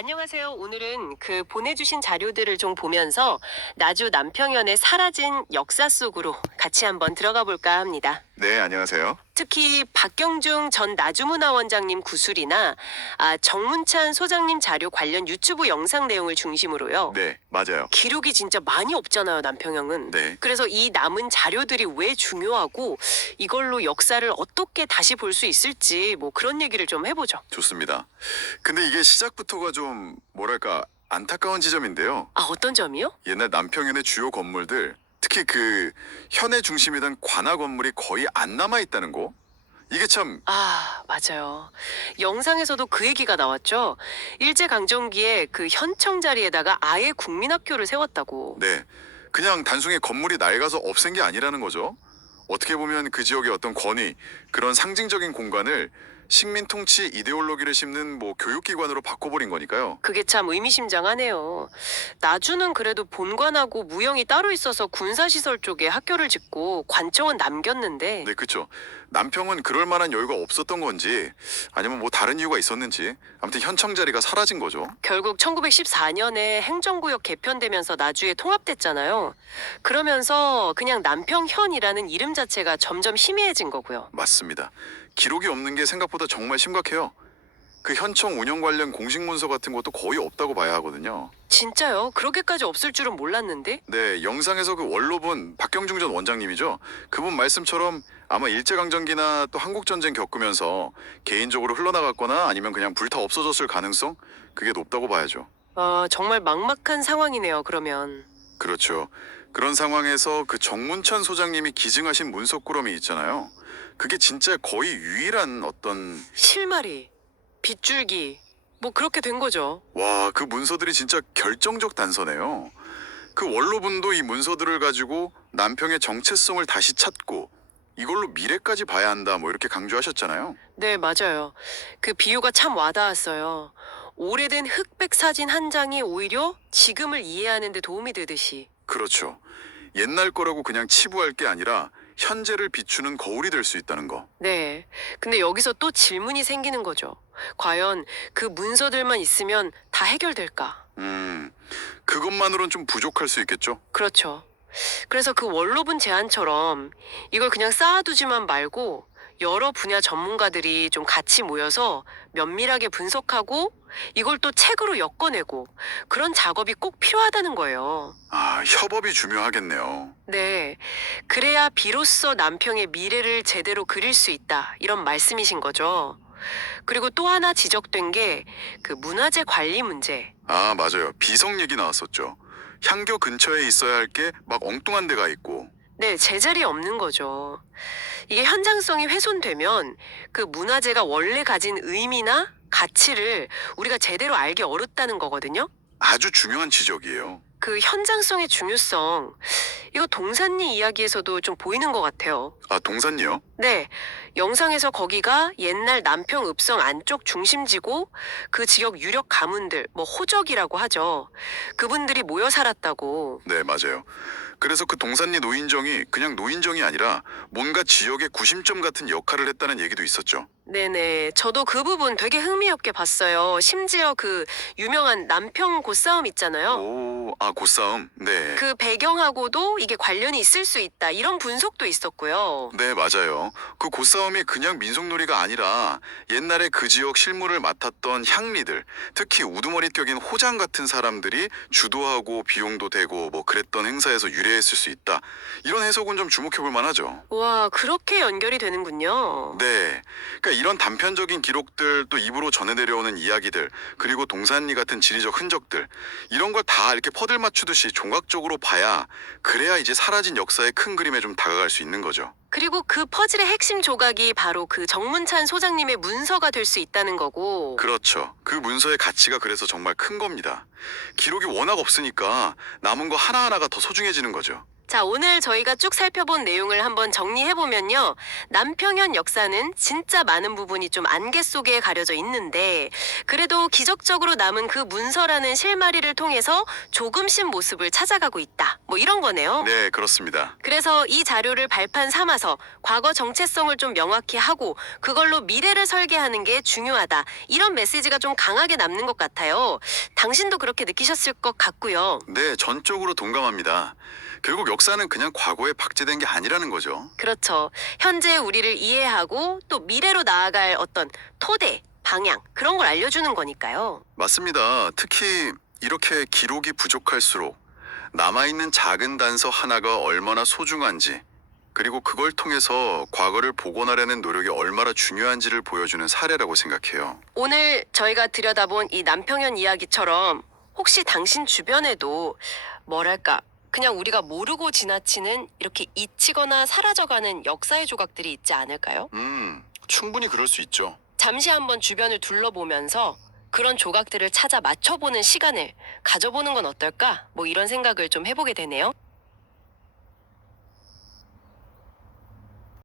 안녕하세요. 오늘은 그 보내주신 자료들을 좀 보면서 나주 남평연의 사라진 역사 속으로 같이 한번 들어가 볼까 합니다. 네, 안녕하세요. 특히 박경중 전 나주문화원장님 구술이나 정문찬 소장님 자료 관련 유튜브 영상 내용을 중심으로요. 네, 맞아요. 기록이 진짜 많이 없잖아요, 남평형은. 네. 그래서 이 남은 자료들이 왜 중요하고 이걸로 역사를 어떻게 다시 볼 수 있을지 뭐 그런 얘기를 좀 해보죠. 좋습니다. 근데 이게 시작부터가 좀 뭐랄까 안타까운 지점인데요. 어떤 점이요? 옛날 남평연의 주요 건물들, 특히 그 현의 중심이던 관아 건물이 거의 안 남아 있다는 거. 이게 참 맞아요. 영상에서도 그 얘기가 나왔죠. 일제강점기에 그 현청 자리에다가 아예 국민학교를 세웠다고. 네, 그냥 단순히 건물이 낡아서 없앤 게 아니라는 거죠. 어떻게 보면 그 지역의 어떤 권위, 그런 상징적인 공간을 식민 통치 이데올로기를 심는 뭐 교육기관으로 바꿔버린 거니까요. 그게 참 의미심장하네요. 나주는 그래도 본관하고 무형이 따로 있어서 군사시설 쪽에 학교를 짓고 관청은 남겼는데 네, 그쵸. 남평은 그럴 만한 여유가 없었던 건지 아니면 뭐 다른 이유가 있었는지 아무튼 현청 자리가 사라진 거죠. 결국 1914년에 행정구역 개편되면서 나주에 통합됐잖아요. 그러면서 그냥 남평현이라는 이름 자체가 점점 희미해진 거고요. 맞습니다. 기록이 없는 게 생각보다 정말 심각해요. 그 현청 운영 관련 공식 문서 같은 것도 거의 없다고 봐야 하거든요. 진짜요? 그렇게까지 없을 줄은 몰랐는데? 네, 영상에서 그 원로분 박경중 전 원장님이죠. 그분 말씀처럼 아마 일제강점기나 또 한국전쟁 겪으면서 개인적으로 흘러나갔거나 아니면 그냥 불타 없어졌을 가능성? 그게 높다고 봐야죠. 정말 막막한 상황이네요, 그러면. 그렇죠. 그런 상황에서 그 정문찬 소장님이 기증하신 문서꾸러미 있잖아요. 그게 진짜 거의 유일한 어떤 실마리, 빗줄기, 뭐 그렇게 된 거죠. 와, 그 문서들이 진짜 결정적 단서네요. 그 원로분도 이 문서들을 가지고 남평의 정체성을 다시 찾고 이걸로 미래까지 봐야 한다 뭐 이렇게 강조하셨잖아요. 네, 맞아요. 그 비유가 참 와닿았어요. 오래된 흑백 사진 한 장이 오히려 지금을 이해하는 데 도움이 되듯이. 그렇죠. 옛날 거라고 그냥 치부할 게 아니라 현재를 비추는 거울이 될 수 있다는 거. 네. 근데 여기서 또 질문이 생기는 거죠. 과연 그 문서들만 있으면 다 해결될까? 그것만으론 좀 부족할 수 있겠죠? 그렇죠. 그래서 그 원로분 제안처럼 이걸 그냥 쌓아두지만 말고 여러 분야 전문가들이 좀 같이 모여서 면밀하게 분석하고 이걸 또 책으로 엮어내고 그런 작업이 꼭 필요하다는 거예요. 협업이 중요하겠네요. 네. 그래야 비로소 남평의 미래를 제대로 그릴 수 있다. 이런 말씀이신 거죠. 그리고 또 하나 지적된 게 그 문화재 관리 문제. 맞아요. 비석 얘기 나왔었죠. 향교 근처에 있어야 할 게 막 엉뚱한 데가 있고. 네, 제자리에 없는 거죠. 이게 현장성이 훼손되면 그 문화재가 원래 가진 의미나 가치를 우리가 제대로 알기 어렵다는 거거든요. 아주 중요한 지적이에요. 그 현장성의 중요성, 이거 동산리 이야기에서도 좀 보이는 것 같아요. 동산이요? 네, 영상에서 거기가 옛날 남평 읍성 안쪽 중심지고 그 지역 유력 가문들, 뭐 호적이라고 하죠. 그분들이 모여 살았다고. 네, 맞아요. 그래서 그 동산리 노인정이 그냥 노인정이 아니라 뭔가 지역의 구심점 같은 역할을 했다는 얘기도 있었죠. 네네. 저도 그 부분 되게 흥미롭게 봤어요. 심지어 그 유명한 남평 고싸움 있잖아요. 고싸움. 네. 그 배경하고도 이게 관련이 있을 수 있다. 이런 분석도 있었고요. 네, 맞아요. 그 고싸움이 그냥 민속놀이가 아니라 옛날에 그 지역 실무를 맡았던 향리들, 특히 우두머리 격인 호장 같은 사람들이 주도하고 비용도 되고 뭐 그랬던 행사에서 유래했을 수 있다. 이런 해석은 좀 주목해 볼 만하죠. 와, 그렇게 연결이 되는군요. 네. 그러니까 이런 단편적인 기록들 또 입으로 전해 내려오는 이야기들 그리고 동산리 같은 지리적 흔적들 이런 걸 다 이렇게 퍼즐 맞추듯이 종각적으로 봐야 그래야 이제 사라진 역사의 큰 그림에 좀 다가갈 수 있는 거죠. 그리고 그 퍼즐의 핵심 조각이 바로 그 정문찬 소장님의 문서가 될 수 있다는 거고. 그렇죠. 그 문서의 가치가 그래서 정말 큰 겁니다. 기록이 워낙 없으니까 남은 거 하나하나가 더 소중해지는 거죠. 자, 오늘 저희가 쭉 살펴본 내용을 한번 정리해보면요. 남평현 역사는 진짜 많은 부분이 좀 안개 속에 가려져 있는데 그래도 기적적으로 남은 그 문서라는 실마리를 통해서 조금씩 모습을 찾아가고 있다. 뭐 이런 거네요. 네, 그렇습니다. 그래서 이 자료를 발판 삼아서 과거 정체성을 좀 명확히 하고 그걸로 미래를 설계하는 게 중요하다. 이런 메시지가 좀 강하게 남는 것 같아요. 당신도 그렇게 느끼셨을 것 같고요. 네, 전적으로 동감합니다. 결국 역사는 그냥 과거에 박제된 게 아니라는 거죠. 그렇죠. 현재 우리를 이해하고 또 미래로 나아갈 어떤 토대, 방향 그런 걸 알려주는 거니까요. 맞습니다. 특히 이렇게 기록이 부족할수록 남아있는 작은 단서 하나가 얼마나 소중한지, 그리고 그걸 통해서 과거를 복원하려는 노력이 얼마나 중요한지를 보여주는 사례라고 생각해요. 오늘 저희가 들여다본 이 남평현 이야기처럼 혹시 당신 주변에도 뭐랄까 그냥 우리가 모르고 지나치는 이렇게 잊히거나 사라져가는 역사의 조각들이 있지 않을까요? 충분히 그럴 수 있죠. 잠시 한번 주변을 둘러보면서 그런 조각들을 찾아 맞춰보는 시간을 가져보는 건 어떨까? 뭐 이런 생각을 좀 해보게 되네요.